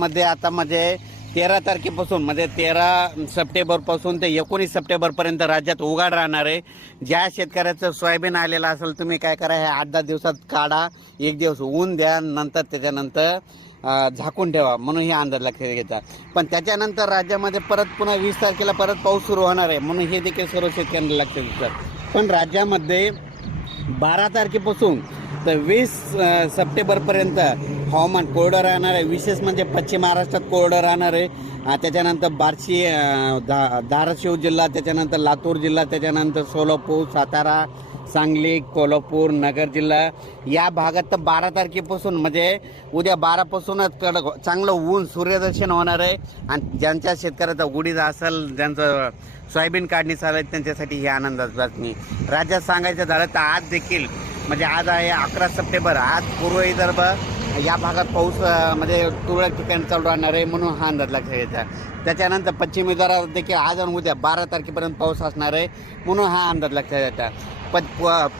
मध्ये आता म्हणजे 13 तारखेपासून म्हणजे 13 सप्टेंबरपासून ते 19 सप्टेंबरपर्यंत राज्यात उघाड राहणार आहे. ज्या शेतकऱ्याचं सोयाबीन आलेलं असेल तुम्ही काय करा, हे 8-10 दिवसात काढा, एक दिवस ऊन द्या, नंतर त्याच्यानंतर झाकून ठेवा म्हणून हे अंदाज लक्षात घ्यायचा. पण त्याच्यानंतर राज्यामध्ये परत पुन्हा 20 तारखेला परत पाऊस सुरू होणार आहे म्हणून हे देखील सर्व शेतकऱ्यांना लक्षात घ्यायचं. पण राज्यामध्ये 12 तारखेपासून तर 20 सप्टेंबरपर्यंत हवामान कोरडं राहणार आहे. विशेष म्हणजे पश्चिम महाराष्ट्रात कोरडं राहणार आहे. त्याच्यानंतर बार्शी, धाराशिव जिल्हा, त्याच्यानंतर लातूर जिल्हा, त्याच्यानंतर सोलापूर, सातारा, सांगली, कोल्हापूर, नगर जिल्हा या भागात तर 12 तारखेपासून म्हणजे उद्या 12पासूनच कडक चांगलं ऊन सूर्यदर्शन होणार आहे. आणि ज्यांच्या शेतकऱ्याचा उडीद असेल, ज्यांचं सोयाबीन काढणी चालू आहे, त्यांच्यासाठी ही आनंदाची बातमी. राज्यात सांगायचं झालं तर आज देखील म्हणजे आज आहे 11 सप्टेंबर, आज पूर्व विदर्भ या भागात पाऊस म्हणजे तुरळक ठिकाणी चालू राहणार आहे म्हणून हा अंदाज लक्षात घ्यायचा. त्याच्यानंतर पश्चिम विदर्भात देखील आज आणि उद्या 12 तारखेपर्यंत पाऊस असणार आहे म्हणून हा अंदाज लक्षात घ्यायचा. पण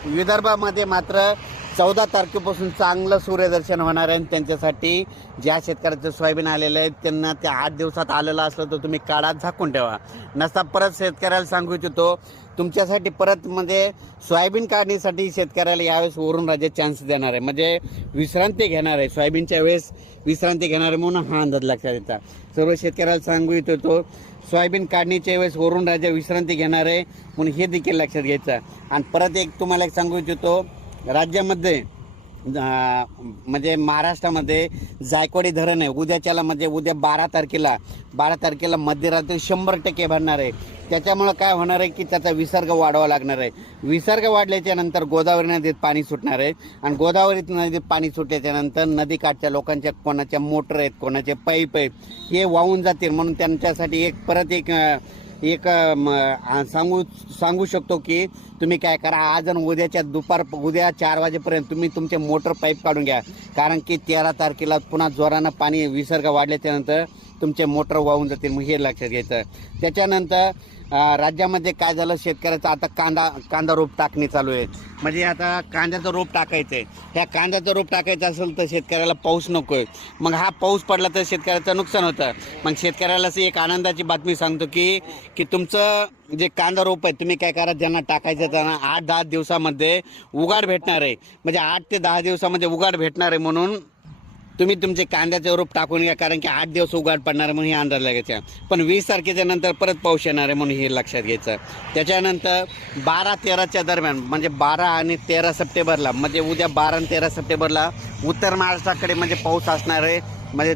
विदर्भामध्ये मात्र 14 तारखेपासून चांगलं सूर्यदर्शन होणार आहे. त्यांच्यासाठी ज्या शेतकऱ्याचं सोयाबीन आलेलं आहे त्यांना त्या 8 दिवसात आलेलं असलं तर तुम्ही काढा, झाकून ठेवा. नसता परत शेतकऱ्याला सांगू इच्छितो तुमच्यासाठी परत म्हणजे सोयाबीन काढणीसाठी शेतकऱ्याला यावेळेस वरून राज्य चान्स देणार आहे, म्हणजे विश्रांती घेणार आहे, सोयाबीनच्या वेळेस विश्रांती घेणार आहे म्हणून हा अंदाज लक्षात येतात. सर्व शेतकऱ्याला सांगू इच्छितो सोयाबीन काढणीच्या वेळेस वरून राज्य विश्रांती घेणार आहे म्हणून हे देखील लक्षात घ्यायचं. आणि परत एक तुम्हाला एक सांगू इच्छितो राज्यामध्ये म्हणजे महाराष्ट्रामध्ये जायकवाडी धरण आहे. उद्याच्याला म्हणजे उद्या 12 तारखेला मध्यरात्री 100% भरणार आहे. त्याच्यामुळं काय होणार आहे की त्याचा विसर्ग वाढवावा लागणार आहे. विसर्ग वाढल्याच्या नंतर गोदावरी नदीत पाणी सुटणार आहे. आणि गोदावरी नदीत पाणी सुटल्याच्या नंतर नदीकाठच्या लोकांच्या कोणाच्या मोटर आहेत, कोणाचे पाईप आहेत, हे वाहून जातील म्हणून त्यांच्यासाठी एक सांगू शकतो की तुम्ही काय करा, आज आणि उद्या 4 वाजेपर्यंत तुम्ही तुमचे मोटर पाईप काढून घ्या. कारण की 13 तारखेला पुन्हा जोरानं पाणी विसर्ग वाढल्याच्यानंतर तुमचे मोटर वाहून जातील मग हे लक्षात घ्यायचं. त्याच्यानंतर राज्यामध्ये काय झालं, शेतकऱ्याचं आता कांदा रोप टाकणी चालू आहे. म्हणजे आता कांद्याचं रोप टाकायचं आहे. ह्या कांद्याचं रोप टाकायचं असेल तर शेतकऱ्याला पाऊस नको आहे. मग हा पाऊस पडला तर शेतकऱ्याचं नुकसान होतं. मग शेतकऱ्याला एक आनंदाची बातमी सांगतो की तुमचं जे कांदा रोप आहे तुम्ही काय करा, ज्यांना टाकायचं त्यांना 8-10 दिवसामध्ये उघाड भेटणार आहे. म्हणजे 8 ते 10 दिवसामध्ये उघाड भेटणार आहे म्हणून तुम्ही तुमचे कांद्याचे रोप टाकून घ्या. कारण की 8 दिवस उघाड पडणार आहे म्हणून हे अंदाज लागायचा. पण 20 तारखेच्या नंतर परत पाऊस येणार आहे म्हणून हे लक्षात घ्यायचं. त्याच्यानंतर 12-13च्या दरम्यान म्हणजे 12 आणि 13 सप्टेंबरला म्हणजे उद्या 12 आणि 13 सप्टेंबरला उत्तर महाराष्ट्राकडे म्हणजे पाऊस असणार आहे. म्हणजे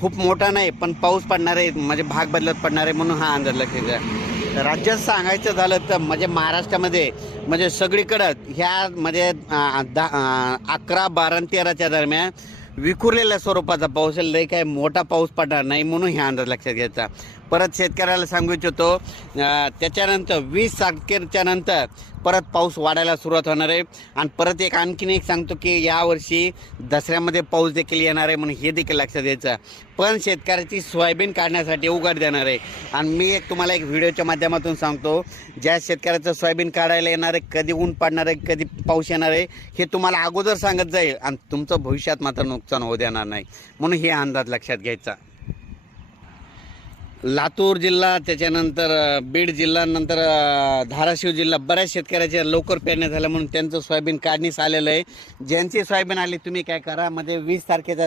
खूप मोठा नाही पण पाऊस पडणार आहे, म्हणजे भाग बदलत पडणार आहे म्हणून हा अंदाज लक्षात घ्या. राज्यात सांगायचं झालं तर म्हणजे महाराष्ट्रामध्ये म्हणजे सगळीकडं ह्या म्हणजे 11, 12 आणि 13च्या दरम्यान विखुरलेल्या स्वरूपाचा पाऊस आहे. लय काय मोठा पाऊस पडणार नाही म्हणून हे अंदाज लक्षात घ्यायचा. परत शेतकऱ्याला सांगू इच्छितो त्याच्यानंतर 20 तारखेच्या नंतर परत पाऊस वाढायला सुरुवात होणार आहे. आणि परत आणखीन एक सांगतो की यावर्षी दसऱ्यामध्ये पाऊस देखील येणार आहे म्हणून हे देखील लक्षात घ्यायचं. पण शेतकऱ्याची सोयाबीन काढण्यासाठी उघाड देणार आहे. आणि मी तुम्हाला एक व्हिडिओच्या माध्यमातून सांगतो, ज्या शेतकऱ्याचं सोयाबीन काढायला येणार आहे, कधी ऊन पडणार आहे, कधी पाऊस येणार आहे हे तुम्हाला अगोदर सांगत जाईल आणि तुमचं भविष्यात मात्र नुकसान होऊ देणार नाही म्हणून हे अंदाज लक्षात घ्यायचा. लातूर जिल्हा, त्याच्यानंतर बीड जिल्हा, नंतर धाराशिव जिल्हा बऱ्याच शेतकऱ्याच्या लवकर पेरण्या झाल्या म्हणून त्यांचं सोयाबीन काढणीस आलेलं आहे. ज्यांची सोयाबीन आली तुम्ही काय करा, म्हणजे 20 तारखेचा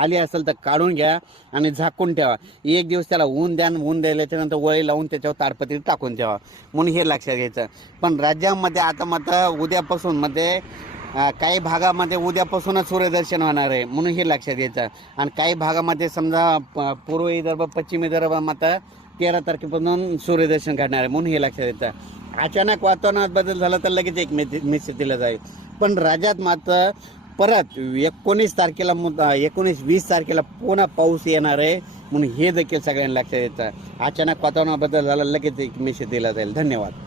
आली असेल तर काढून घ्या आणि झाकून ठेवा. एक दिवस त्याला ऊन द्या, ऊन द्यायल्याच्यानंतर वळी लावून त्याच्यावर ताडपत्री टाकून ठेवा म्हणून हे लक्षात घ्यायचं. पण राज्यामध्ये आता मात्र उद्यापासून म्हणजे काही भागामध्ये उद्यापासूनच सूर्यदर्शन होणार आहे म्हणून हे लक्षात घ्यायचं. आणि काही भागामध्ये समजा पूर्व विदर्भ, पश्चिम विदर्भ मात्र 13 तारखेपासून सूर्यदर्शन घडणार आहे म्हणून हे लक्षात येतं. अचानक वातावरणात बदल झाला तर लगेच एक मेसेज दिला जाईल. पण राज्यात मात्र परत 19 तारखेला 19-20 तारखेला पुन्हा पाऊस येणार आहे म्हणून हे देखील सगळ्यांना लक्षात येतं. अचानक वातावरणात बदल झाला लगेच एक मेसेज दिला जाईल. धन्यवाद.